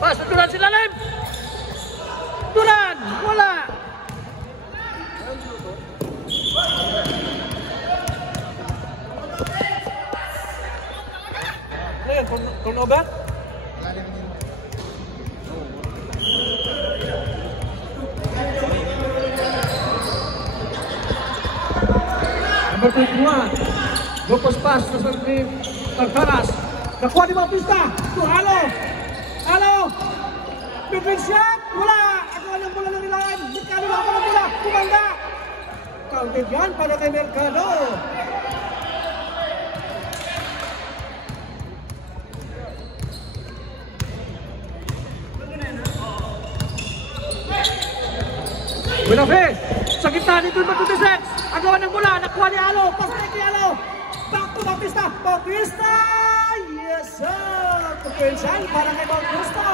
Pas, Duran si lalim. Duran, wala. Turnover? Number 21. Lopos pass sa sarili Alcaraz. Nakuha ni Bautista. Ito, halo. Halo. Big shot. Wala. Ako ang bola ng nilayan. Mercado na ako ng bola. Kumanda. Counted yan para kay Mercado. Buenafe. Sa gitna nito yung Matutisek. Agawan ng bola. Nakuha ni Halo. Pasok ni Halo. Back to Bautista. Bautista. Yes, sir. Pupensan para kay Bautista.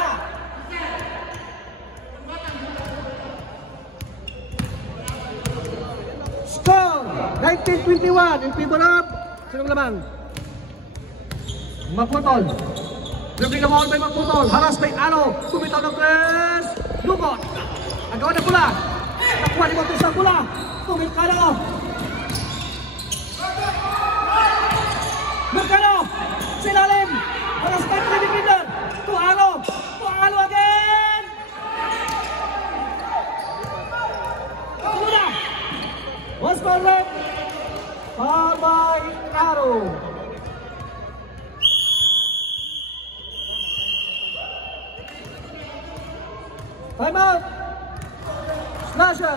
Score 19-21 in favor of sinong lamang? Maputol. Dribbling naman by Maputol. Haras by Halo. Tumitaw ng press. Lugot. Agawan ng bola. Nakuha ni Bautista ang bola. Mercado. Mercado. Silalim. Para sa country defender. Tuhalo. Tuhalo again. Muna. Was correct. Bye-bye, Aro. Time out. Slasher.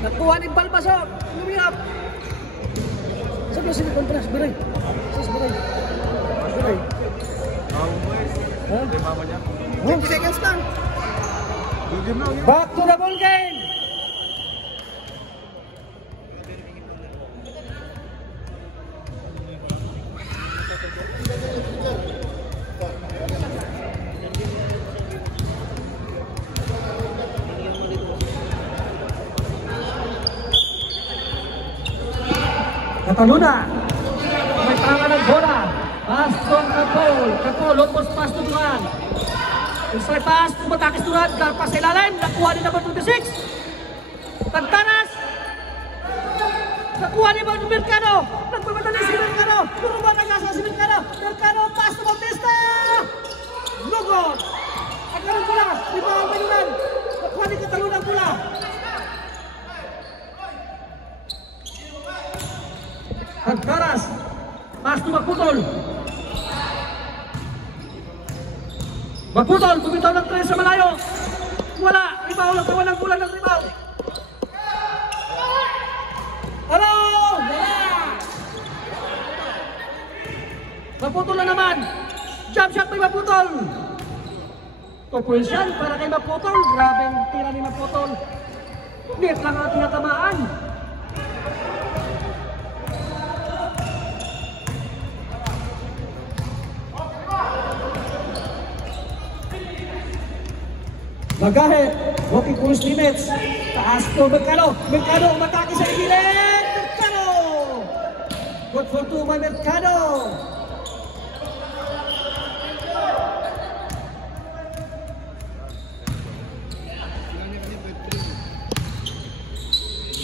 Nakuha ni Balbaso. Lumiyap. Sabi sini kontras beray. Sis beray. Beray. Ha? 20 seconds lang. Back to the ball game. Cataluna. May tanga ng bola. Pass from Capol. Capol, lopos pass to Duran. Inside pass, tumatakis Duran. Garpas sa ilalim. Nakuha ni number 26. Tantanas. Nakuha ni Mercado. Nagpapadali si Mercado. Lumabas ang asa si Mercado. Mercado, pass to Bautista. Lugod. Ang ganun bola. Di ba ang Duran? Nakuha ni Cataluna ang bola. Alcaraz, pass to Magputol. Magputol, bumitaw ng 3 sa malayo. Wala, rebound, nagkawan ng bola ng rebound. Hello! Wala! Magputol na naman. Jump shot may Magputol. Tupulisyan para kay Magputol. Grabe ang tira ni Magputol. Net lang ang tinatamaan. Magahe, walking cruise limits. Taas po Mercado. Mercado umatake sa gilid. Mercado. Good for 2 by Mercado.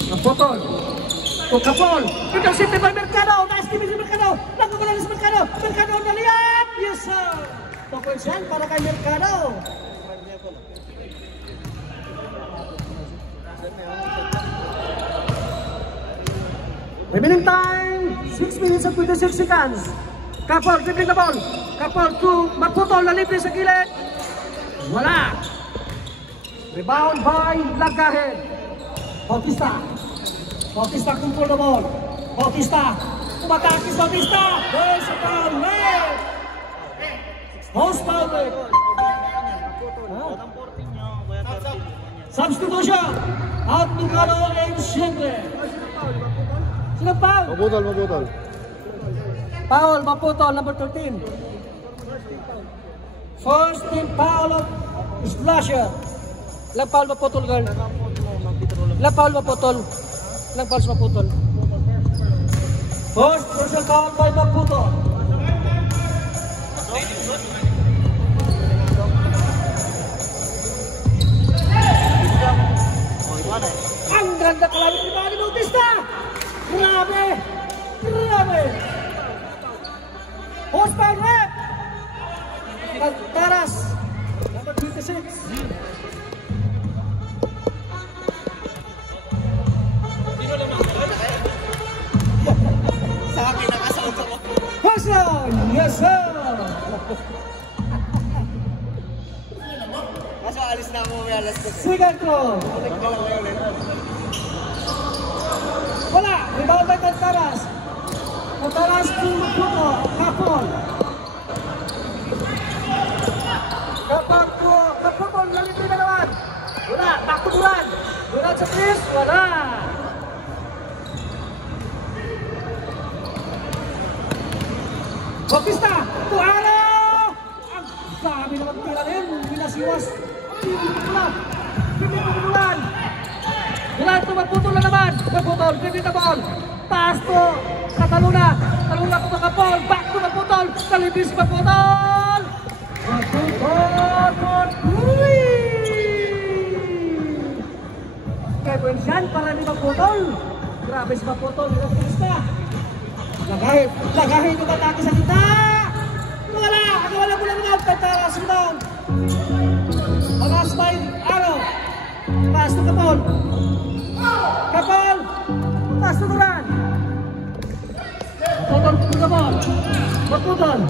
Kapotol. To Capol. Intercepted by Mercado. Nice team si Mercado. Nagkakalan si Mercado. Mercado naliyan. Yes sir. Pakunsan para kay Mercado. Remaining time, 6 minutes and 26 seconds. Capol, dribbling the ball. Capol to Magputol, nalibre sa gilid. Wala. Rebound by Lagahe. Bautista. Bautista control the ball. Bautista. Tumatakis Bautista. There's a foul. Late. Host foul. Substitution. Out Mercado and Siyempre. Sino foul? Mabutol, mabutol. Foul, maputol, number 13. First team foul of Splasher. Ilang foul maputol, girl? Ilang foul maputol? Ilang fouls maputol? First personal foul by Maputol. Ang ganda kalabit ni Manny Bautista! Grabe! Grabe! Horsepower rep! Taras! Number 26. Sa akin, nakasaot ako. Hassan! Yes, sir! Kaso alis na ako, may alas ko. Second throw! Wala! Rebound by Taras! Taras to Maputo! Kapon! Kapag to Maputo! Lalito na naman! Wala! Back to Duran! Duran sa Chris! Wala! Bautista! Tuara! Ang dami naman tira rin! Minasiwas! Pipitulan! Duran to Maputo na naman! Maputol! Pipita ball! Taas to! Kataluna! Taluna ko Kapol! Back to Maputol! Kalibis Maputol! Maputol! Uy! Kevin Sian para ni Maputol! Grabe si Maputol! Bautista! Lagahin yung atake sa kita! Wala! Wala mo lang mga Taras! Down! Alas by Araw! Taas to Kapol! Kapol! Taas to Duran! Maputol to the ball! Maputol!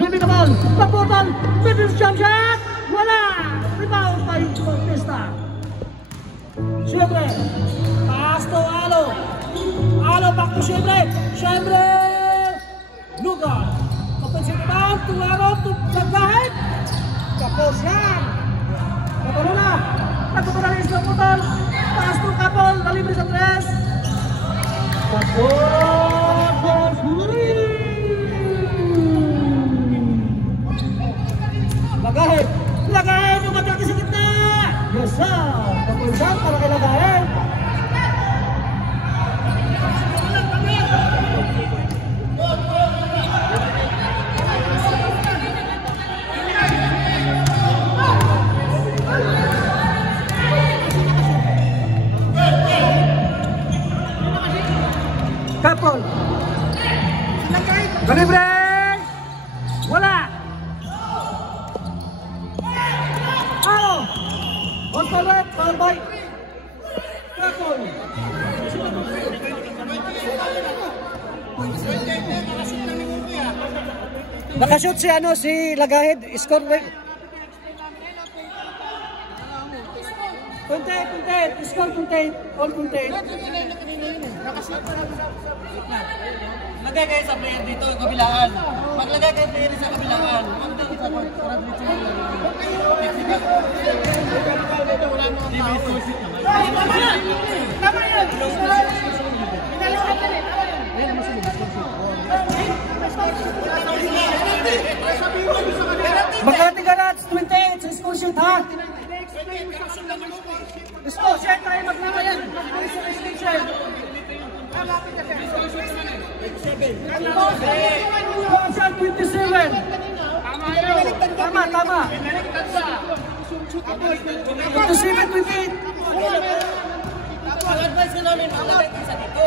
Dribbling the ball! Maputol! Middle jump shot! Wala! Rebound by Bautista! Siyempre! Taas to Alo! Alo back to Siyempre! Siyempre! Lugar! Offensive rebound! Tularo! Laglahin! Kapos yan! Kapolo na! Nagpapalalis ng Maputol! Taas to Kapol! Nalibre sa tres! Kapol! Lagahin! Lagahin! Yung mataki sa gitna! Yes sir! Kapulsan para kay Lagahin! Kapol! Nalibre! Wala! Ano? On palette, foul by Kapol! Nakashoot si ano, si Lagahid, score rate. Content, score content, all content. Lagay kayo sa player dito, kabilaan. Maglagay kayo player sa kabilaan. Tama yan! Makati Garats, 28 sa score sheet ha? Score sheet tayo maglalayan. Score sheet 27. Tama. 27, 28. Advice ko namin, maglagay kayo sa dito.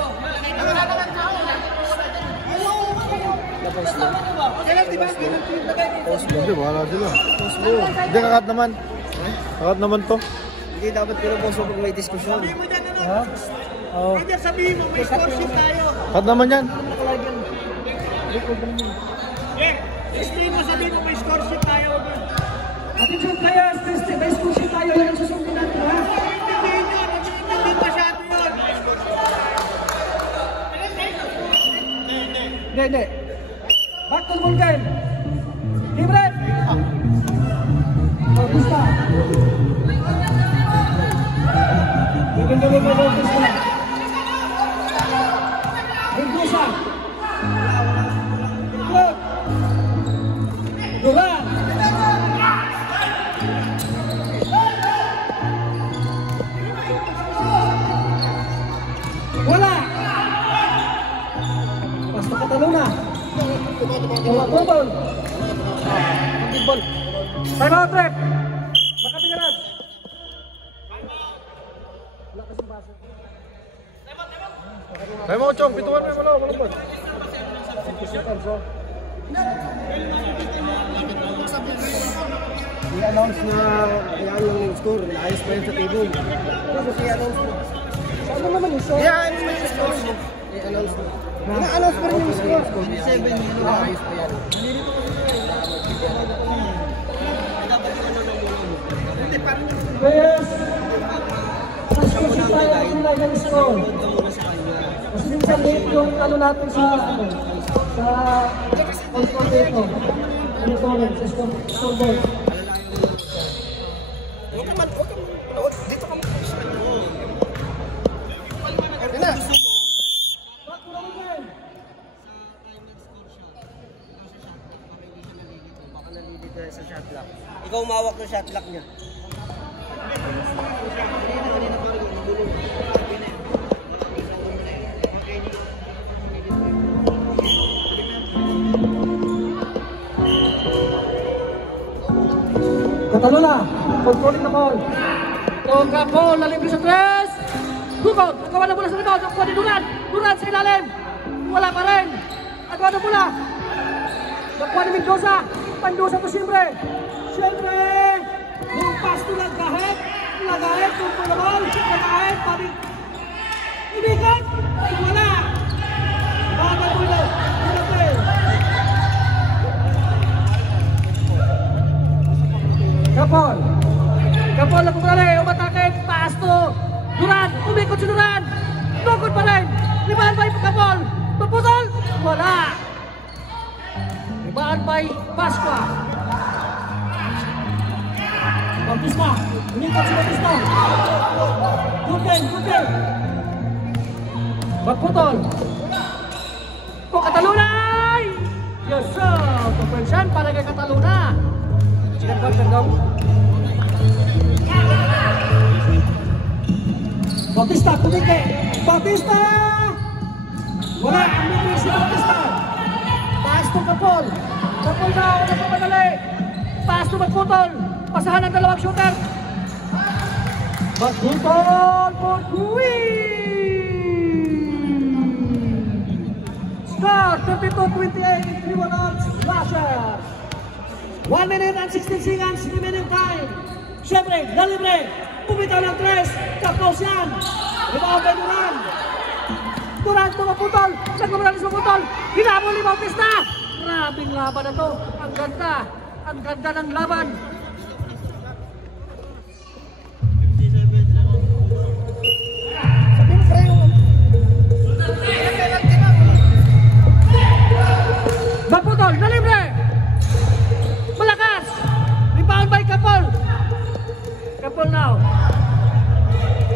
Hindi, wala sila. Hindi, kakat naman. Kakat naman to. Hindi dapat pero boss mo pag may diskusyon. Ha? Oo. Sabihin mo, may score sheet tayo. Kakat naman yan. Sabihin mo, may score sheet tayo. Attention players, may score sheet tayo. Yan ang susundin natin ha? Hindi masyado yun. Hindi. Back to the ball game. Libre. Bautista. Galing mo Bautista. Bautista. Putol. Time out, ref. Makatingaran. Time out, Chong. Pituan mo lang. Malapad. I-announce na yan yung score. Ayos pa yun sa table. Kasi i-announce mo. Saan mo naman yung score? I-announce mo yung score. I-announce mo. Ina-announce pa rin yung score. 7-0 na ayos pa yan. Yes! Kasi tayo ang nilay ng score. Kasi minsan late yung ano natin sa control dito. Ano ito rin, sa scoreboard. Huwag ka man. Dito ka man. Ayun na. Baka nalilid na sa shot lock. Ikaw umawak ng shot lock niya. Cataluna, controlling the ball. Toka ball, nalibre sa 3. Bukod, nagawa na mula sa likod. Nakuha ni Duran. Duran sa ilalim. Wala pa rin. Nagawa na mula. Nakuha ni Mendoza. Mendoza to siyempre. Siyempre, yung pass to Lagahit. Lagahit, control the ball. Lagahit, pari. Ibigay. Ay, wala. Bagal mo na. Kapol. Kapol na kumulali. Umatake. Paas to. Duran. Umikot si Duran. Tukod pa rin. Libahan by Kapol. Paputol. Wala. Libahan by Pasqua. Bautista. Umikot si Bautista. Good game. Good game. Magputol. Kung Catalunay. Yes sir. Pagpensan para kay Cataluna. Bautista, tumike. Bautista! Wala, ang numero si Bautista. Pass to Kapol. Kapol na, wala pa madali. Pass to Magputol. Pasahan ang dalawang shooter. Magputol for Score 32-28. 3-1 odds. Lasher. 1 minute and 16 seconds remaining time. Siyempre, nalibre. Pumitaw ng 3. Tapos yan. Rebound by Duran. Duran tumaputol. Nagmamalalis maputol. Hinabol ni Bautista. Grabing laban na to. Ang ganda. Ang ganda ng laban. Maputol. Nalibre. Malakas! Rebound by Kapol. Kapol now.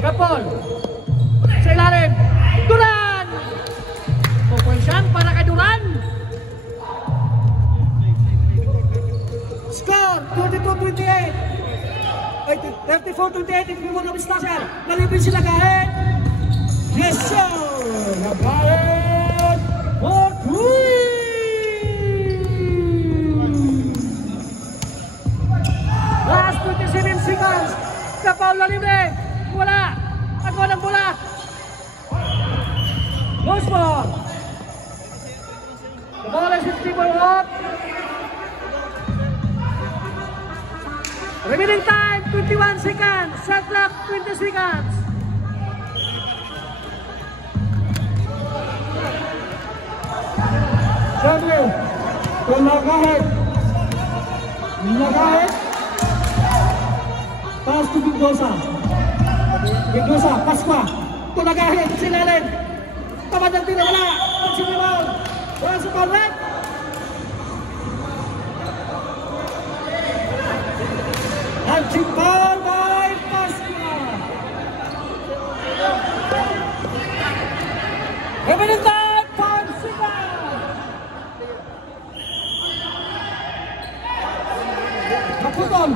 Kapol. Sa ilalim. Duran! Pupunsyang para kay Duran. Score 34-28. If you want to be slasher. Nalipin sila kahit. Yes sir! Nagbayad for 3! Last 27 seconds. Kapol na libre. Wala. Ako ng bola. Loose ball. The ball is 50 up. Remaining time 21 seconds. Shot clock 20 seconds. Siyempre, kung Lagahit. Pass to Mendoza. Mendoza, Pasqua. Tulagahin, silalin. Tamad ang tira, wala. Magsinibaw. Wala sa correct. Punching ball by Pasqua. Remaining time, 5 seconds. Magputol.